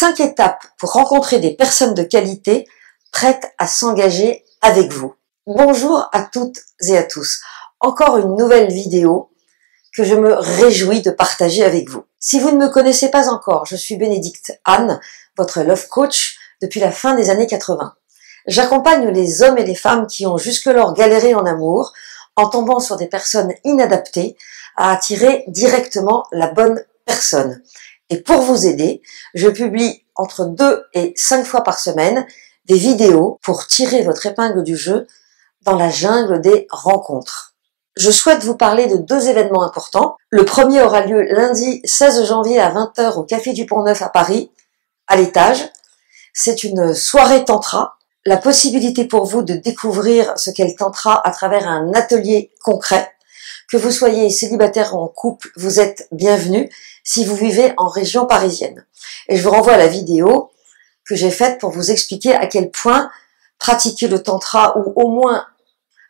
5 étapes pour rencontrer des personnes de qualité prêtes à s'engager avec vous. Bonjour à toutes et à tous. Encore une nouvelle vidéo que je me réjouis de partager avec vous. Si vous ne me connaissez pas encore, je suis Bénédicte Anne, votre love coach depuis la fin des années 80. J'accompagne les hommes et les femmes qui ont jusque-lors galéré en amour en tombant sur des personnes inadaptées à attirer directement la bonne personne. Et pour vous aider, je publie entre 2 et 5 fois par semaine des vidéos pour tirer votre épingle du jeu dans la jungle des rencontres. Je souhaite vous parler de 2 événements importants. Le premier aura lieu lundi 16 janvier à 20 h au Café du Pont-Neuf à Paris, à l'étage. C'est une soirée tantra, la possibilité pour vous de découvrir ce qu'est le tantra à travers un atelier concret. Que vous soyez célibataire ou en couple, vous êtes bienvenus si vous vivez en région parisienne. Et je vous renvoie à la vidéo que j'ai faite pour vous expliquer à quel point pratiquer le tantra ou au moins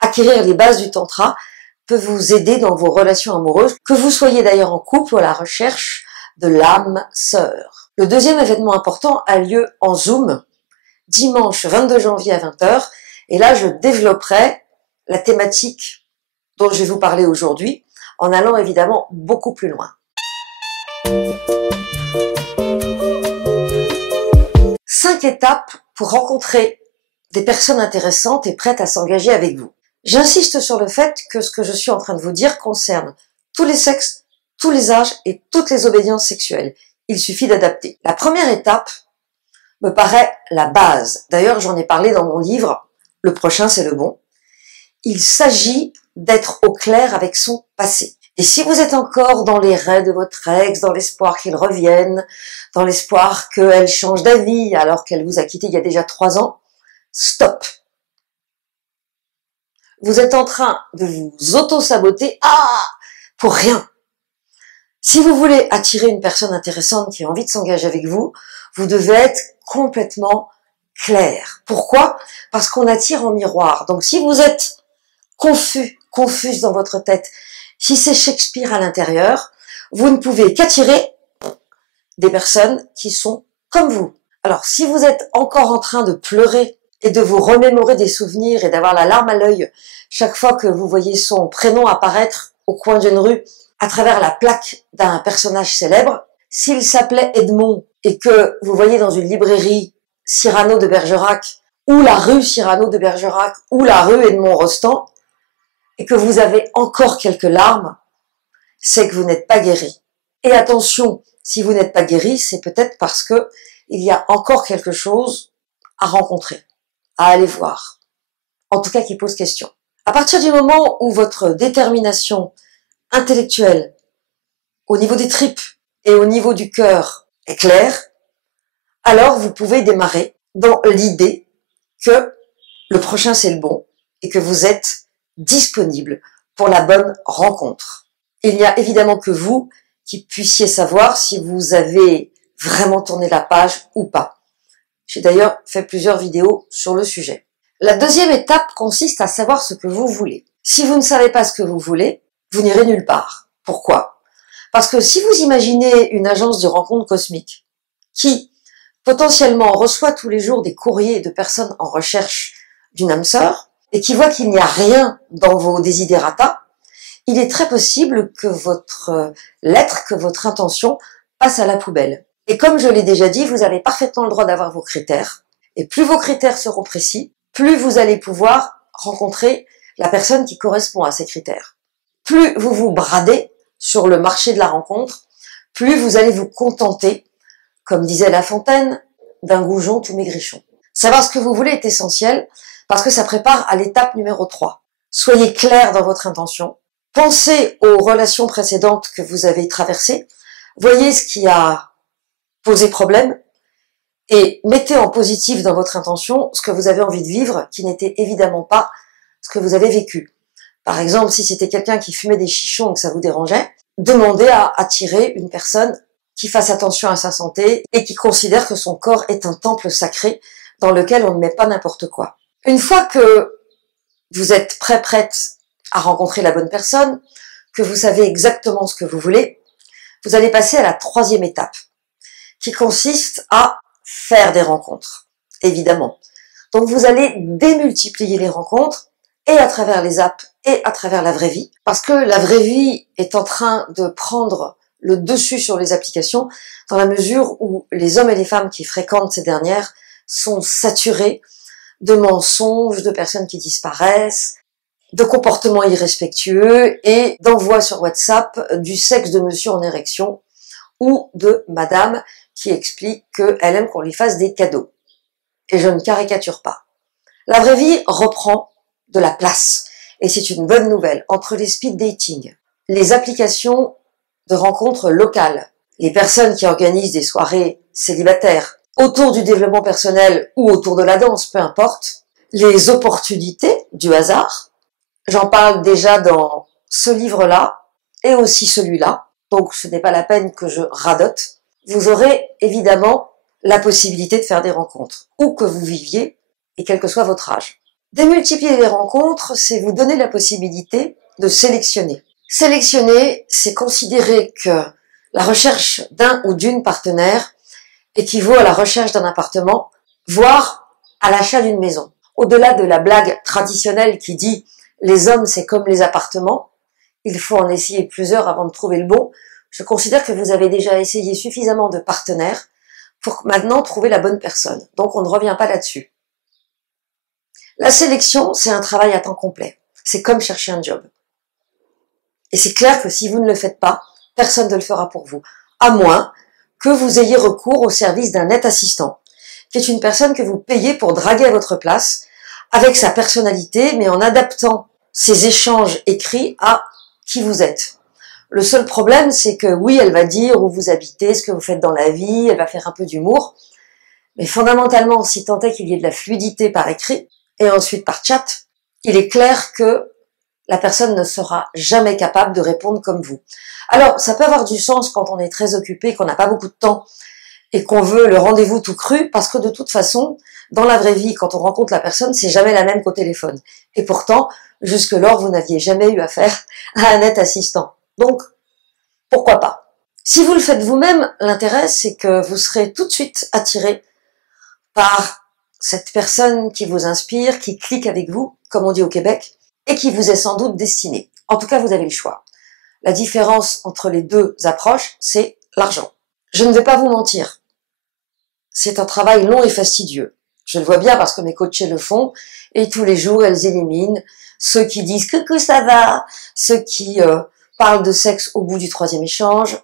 acquérir les bases du tantra peut vous aider dans vos relations amoureuses, que vous soyez d'ailleurs en couple ou à la recherche de l'âme sœur. Le deuxième événement important a lieu en Zoom, dimanche 22 janvier à 20 h, et là je développerai la thématique dont je vais vous parler aujourd'hui, en allant évidemment beaucoup plus loin. 5 étapes pour rencontrer des personnes intéressantes et prêtes à s'engager avec vous. J'insiste sur le fait que ce que je suis en train de vous dire concerne tous les sexes, tous les âges et toutes les obédiences sexuelles. Il suffit d'adapter. La première étape me paraît la base. D'ailleurs, j'en ai parlé dans mon livre « Le prochain, c'est le bon ». Il s'agit d'être au clair avec son passé. Et si vous êtes encore dans les rêves de votre ex, dans l'espoir qu'il revienne, dans l'espoir qu'elle change d'avis alors qu'elle vous a quitté il y a déjà 3 ans, stop. Vous êtes en train de vous auto-saboter, pour rien. Si vous voulez attirer une personne intéressante qui a envie de s'engager avec vous, vous devez être complètement clair. Pourquoi? Parce qu'on attire en miroir. Donc si vous êtes confuse dans votre tête, si c'est Shakespeare à l'intérieur, vous ne pouvez qu'attirer des personnes qui sont comme vous. Alors, si vous êtes encore en train de pleurer et de vous remémorer des souvenirs et d'avoir la larme à l'œil chaque fois que vous voyez son prénom apparaître au coin d'une rue à travers la plaque d'un personnage célèbre, s'il s'appelait Edmond et que vous voyez dans une librairie Cyrano de Bergerac ou la rue Cyrano de Bergerac ou la rue Edmond Rostand, et que vous avez encore quelques larmes, c'est que vous n'êtes pas guéri. Et attention, si vous n'êtes pas guéri, c'est peut-être parce que il y a encore quelque chose à rencontrer, à aller voir. En tout cas, qui pose question. À partir du moment où votre détermination intellectuelle, au niveau des tripes et au niveau du cœur est claire, alors vous pouvez démarrer dans l'idée que le prochain c'est le bon et que vous êtes disponible pour la bonne rencontre. Il n'y a évidemment que vous qui puissiez savoir si vous avez vraiment tourné la page ou pas. J'ai d'ailleurs fait plusieurs vidéos sur le sujet. La deuxième étape consiste à savoir ce que vous voulez. Si vous ne savez pas ce que vous voulez, vous n'irez nulle part. Pourquoi? Parce que si vous imaginez une agence de rencontres cosmiques qui, potentiellement, reçoit tous les jours des courriers de personnes en recherche d'une âme sœur, et qui voit qu'il n'y a rien dans vos desiderata, il est très possible que votre lettre, que votre intention passe à la poubelle. Et comme je l'ai déjà dit, vous avez parfaitement le droit d'avoir vos critères. Et plus vos critères seront précis, plus vous allez pouvoir rencontrer la personne qui correspond à ces critères. Plus vous vous bradez sur le marché de la rencontre, plus vous allez vous contenter, comme disait La Fontaine, d'un goujon tout maigrichon. Savoir ce que vous voulez est essentiel, parce que ça prépare à l'étape numéro 3. Soyez clair dans votre intention. Pensez aux relations précédentes que vous avez traversées. Voyez ce qui a posé problème et mettez en positif dans votre intention ce que vous avez envie de vivre qui n'était évidemment pas ce que vous avez vécu. Par exemple, si c'était quelqu'un qui fumait des chichons et que ça vous dérangeait, demandez à attirer une personne qui fasse attention à sa santé et qui considère que son corps est un temple sacré dans lequel on ne met pas n'importe quoi. Une fois que vous êtes prête à rencontrer la bonne personne, que vous savez exactement ce que vous voulez, vous allez passer à la 3e étape, qui consiste à faire des rencontres, évidemment. Donc vous allez démultiplier les rencontres, et à travers les apps, et à travers la vraie vie, parce que la vraie vie est en train de prendre le dessus sur les applications, dans la mesure où les hommes et les femmes qui fréquentent ces dernières sont saturés de mensonges, de personnes qui disparaissent, de comportements irrespectueux et d'envois sur WhatsApp du sexe de monsieur en érection ou de madame qui explique qu'elle aime qu'on lui fasse des cadeaux. Et je ne caricature pas. La vraie vie reprend de la place. Et c'est une bonne nouvelle. Entre les speed dating, les applications de rencontres locales, les personnes qui organisent des soirées célibataires autour du développement personnel ou autour de la danse, peu importe, les opportunités du hasard, j'en parle déjà dans ce livre-là et aussi celui-là, donc ce n'est pas la peine que je radote. Vous aurez évidemment la possibilité de faire des rencontres, où que vous viviez et quel que soit votre âge. Démultiplier les rencontres, c'est vous donner la possibilité de sélectionner. Sélectionner, c'est considérer que la recherche d'un ou d'une partenaire équivaut à la recherche d'un appartement, voire à l'achat d'une maison. Au-delà de la blague traditionnelle qui dit « les hommes, c'est comme les appartements », il faut en essayer plusieurs avant de trouver le bon. Je considère que vous avez déjà essayé suffisamment de partenaires pour maintenant trouver la bonne personne. Donc on ne revient pas là-dessus. La sélection, c'est un travail à temps complet. C'est comme chercher un job. Et c'est clair que si vous ne le faites pas, personne ne le fera pour vous. À moins que vous ayez recours au service d'un net assistant, qui est une personne que vous payez pour draguer à votre place, avec sa personnalité, mais en adaptant ses échanges écrits à qui vous êtes. Le seul problème, c'est que oui, elle va dire où vous habitez, ce que vous faites dans la vie, elle va faire un peu d'humour, mais fondamentalement, si tant est qu'il y ait de la fluidité par écrit, et ensuite par chat, il est clair que la personne ne sera jamais capable de répondre comme vous. Alors, ça peut avoir du sens quand on est très occupé, qu'on n'a pas beaucoup de temps, et qu'on veut le rendez-vous tout cru, parce que de toute façon, dans la vraie vie, quand on rencontre la personne, c'est jamais la même qu'au téléphone. Et pourtant, jusque-lors, vous n'aviez jamais eu affaire à un net assistant. Donc, pourquoi pas? Si vous le faites vous-même, l'intérêt, c'est que vous serez tout de suite attiré par cette personne qui vous inspire, qui clique avec vous, comme on dit au Québec, et qui vous est sans doute destinée. En tout cas, vous avez le choix. La différence entre les deux approches, c'est l'argent. Je ne vais pas vous mentir. C'est un travail long et fastidieux. Je le vois bien parce que mes coachées le font, et tous les jours, elles éliminent ceux qui disent que ça va, ceux qui parlent de sexe au bout du 3e échange,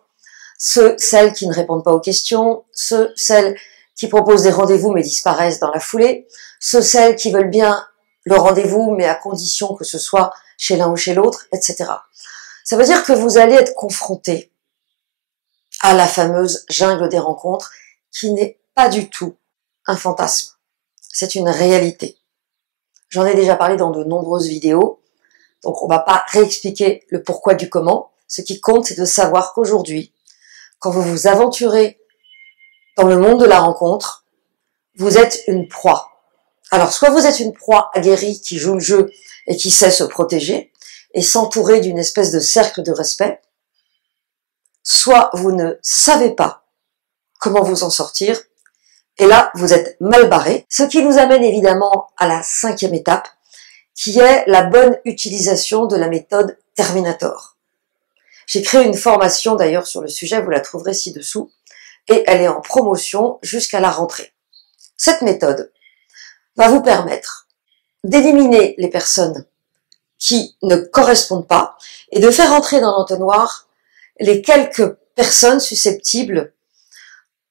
celles qui ne répondent pas aux questions, celles qui proposent des rendez-vous mais disparaissent dans la foulée, celles qui veulent bien le rendez-vous mais à condition que ce soit chez l'un ou chez l'autre, etc. Ça veut dire que vous allez être confronté à la fameuse jungle des rencontres qui n'est pas du tout un fantasme. C'est une réalité. J'en ai déjà parlé dans de nombreuses vidéos, donc on ne va pas réexpliquer le pourquoi du comment. Ce qui compte, c'est de savoir qu'aujourd'hui, quand vous vous aventurez dans le monde de la rencontre, vous êtes une proie. Alors, soit vous êtes une proie aguerrie qui joue le jeu et qui sait se protéger et s'entourer d'une espèce de cercle de respect, soit vous ne savez pas comment vous en sortir, et là, vous êtes mal barré, ce qui nous amène évidemment à la 5e étape, qui est la bonne utilisation de la méthode Terminator. J'ai créé une formation d'ailleurs sur le sujet, vous la trouverez ci-dessous, et elle est en promotion jusqu'à la rentrée. Cette méthode va vous permettre d'éliminer les personnes qui ne correspondent pas et de faire entrer dans l'entonnoir les quelques personnes susceptibles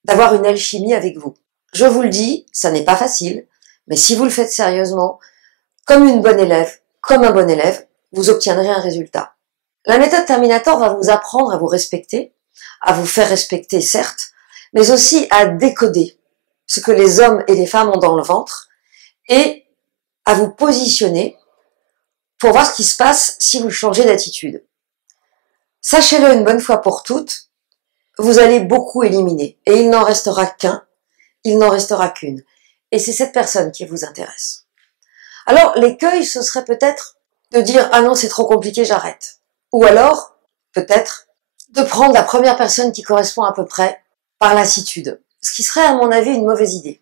d'avoir une alchimie avec vous. Je vous le dis, ça n'est pas facile, mais si vous le faites sérieusement, comme une bonne élève, comme un bon élève, vous obtiendrez un résultat. La méthode Terminator va vous apprendre à vous respecter, à vous faire respecter certes, mais aussi à décoder ce que les hommes et les femmes ont dans le ventre et à vous positionner pour voir ce qui se passe si vous changez d'attitude. Sachez-le une bonne fois pour toutes, vous allez beaucoup éliminer et il n'en restera qu'un, il n'en restera qu'une. Et c'est cette personne qui vous intéresse. Alors l'écueil, ce serait peut-être de dire « Ah non, c'est trop compliqué, j'arrête ». Ou alors, peut-être, de prendre la première personne qui correspond à peu près par lassitude, ce qui serait à mon avis une mauvaise idée.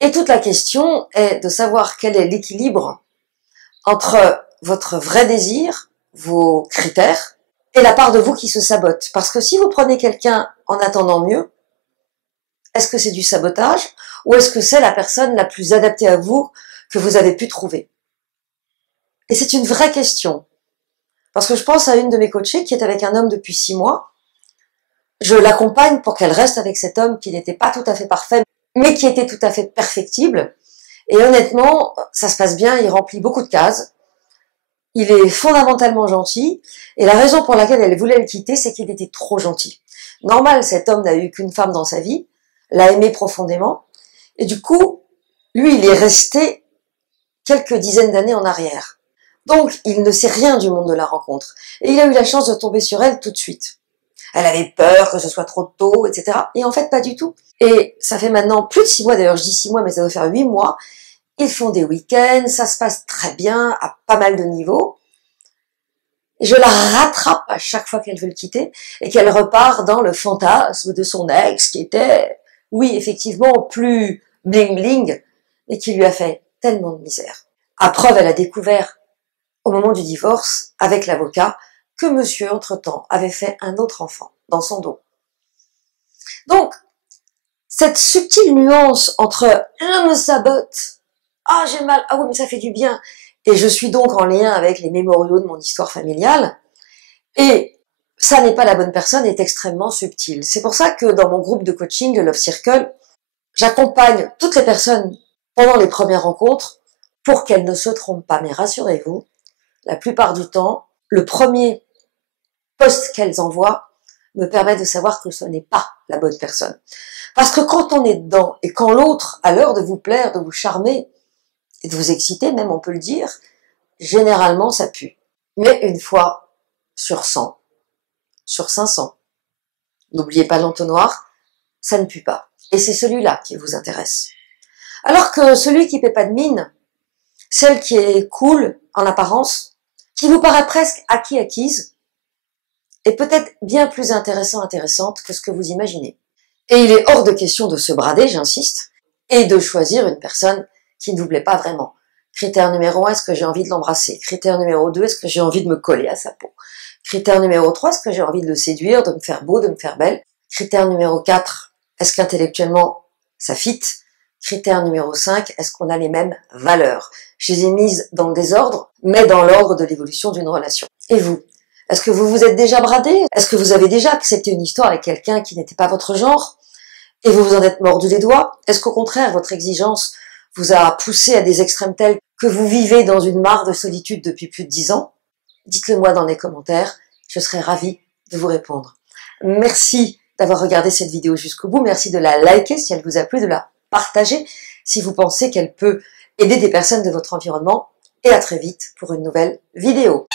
Et toute la question est de savoir quel est l'équilibre entre votre vrai désir, vos critères, et la part de vous qui se sabote. Parce que si vous prenez quelqu'un en attendant mieux, est-ce que c'est du sabotage ou est-ce que c'est la personne la plus adaptée à vous que vous avez pu trouver? Et c'est une vraie question. Parce que je pense à une de mes coachées qui est avec un homme depuis 6 mois. Je l'accompagne pour qu'elle reste avec cet homme qui n'était pas tout à fait parfait, mais qui était tout à fait perfectible. Et honnêtement, ça se passe bien, il remplit beaucoup de cases. Il est fondamentalement gentil. Et la raison pour laquelle elle voulait le quitter, c'est qu'il était trop gentil. Normal, cet homme n'a eu qu'une femme dans sa vie, l'a aimé profondément. Et du coup, lui, il est resté quelques dizaines d'années en arrière. Donc, il ne sait rien du monde de la rencontre. Et il a eu la chance de tomber sur elle tout de suite. Elle avait peur que ce soit trop tôt, etc. Et en fait, pas du tout. Et ça fait maintenant plus de 6 mois, d'ailleurs je dis 6 mois, mais ça doit faire 8 mois. Ils font des week-ends, ça se passe très bien, à pas mal de niveaux. Et je la rattrape à chaque fois qu'elle veut le quitter, et qu'elle repart dans le fantasme de son ex, qui était, oui, effectivement, plus bling-bling, mais qui lui a fait tellement de misère. À preuve, elle a découvert, au moment du divorce, avec l'avocat, que monsieur, entre-temps, avait fait un autre enfant dans son dos. Donc, cette subtile nuance entre « je me sabote »,« ah j'ai mal, ah oui mais ça fait du bien », et je suis donc en lien avec les mémoriaux de mon histoire familiale, et ça n'est pas la bonne personne, est extrêmement subtil. C'est pour ça que dans mon groupe de coaching, le Love Circle, j'accompagne toutes les personnes pendant les premières rencontres pour qu'elles ne se trompent pas. Mais rassurez-vous, la plupart du temps, le premier post qu'elles envoient me permet de savoir que ce n'est pas la bonne personne. Parce que quand on est dedans, et quand l'autre a l'heure de vous plaire, de vous charmer, et de vous exciter, même on peut le dire, généralement ça pue. Mais une fois sur 100, sur 500, n'oubliez pas l'entonnoir, ça ne pue pas. Et c'est celui-là qui vous intéresse. Alors que celui qui paie pas de mine, celle qui est cool en apparence, qui vous paraît presque acquise, est peut-être bien plus intéressante que ce que vous imaginez. Et il est hors de question de se brader, j'insiste, et de choisir une personne qui ne vous plaît pas vraiment. Critère numéro 1, est-ce que j'ai envie de l'embrasser? Critère numéro 2, est-ce que j'ai envie de me coller à sa peau? Critère numéro 3, est-ce que j'ai envie de le séduire, de me faire beau, de me faire belle? Critère numéro 4, est-ce qu'intellectuellement ça fit? Critère numéro 5, est-ce qu'on a les mêmes valeurs? Je les ai mises dans le désordre, mais dans l'ordre de l'évolution d'une relation. Et vous? Est-ce que vous vous êtes déjà bradé? Est-ce que vous avez déjà accepté une histoire avec quelqu'un qui n'était pas votre genre? Et vous vous en êtes mordu les doigts? Est-ce qu'au contraire, votre exigence vous a poussé à des extrêmes tels que vous vivez dans une mare de solitude depuis plus de 10 ans? Dites-le moi dans les commentaires, je serai ravie de vous répondre. Merci d'avoir regardé cette vidéo jusqu'au bout, merci de la liker si elle vous a plu, de la partager si vous pensez qu'elle peut aider des personnes de votre environnement, et à très vite pour une nouvelle vidéo.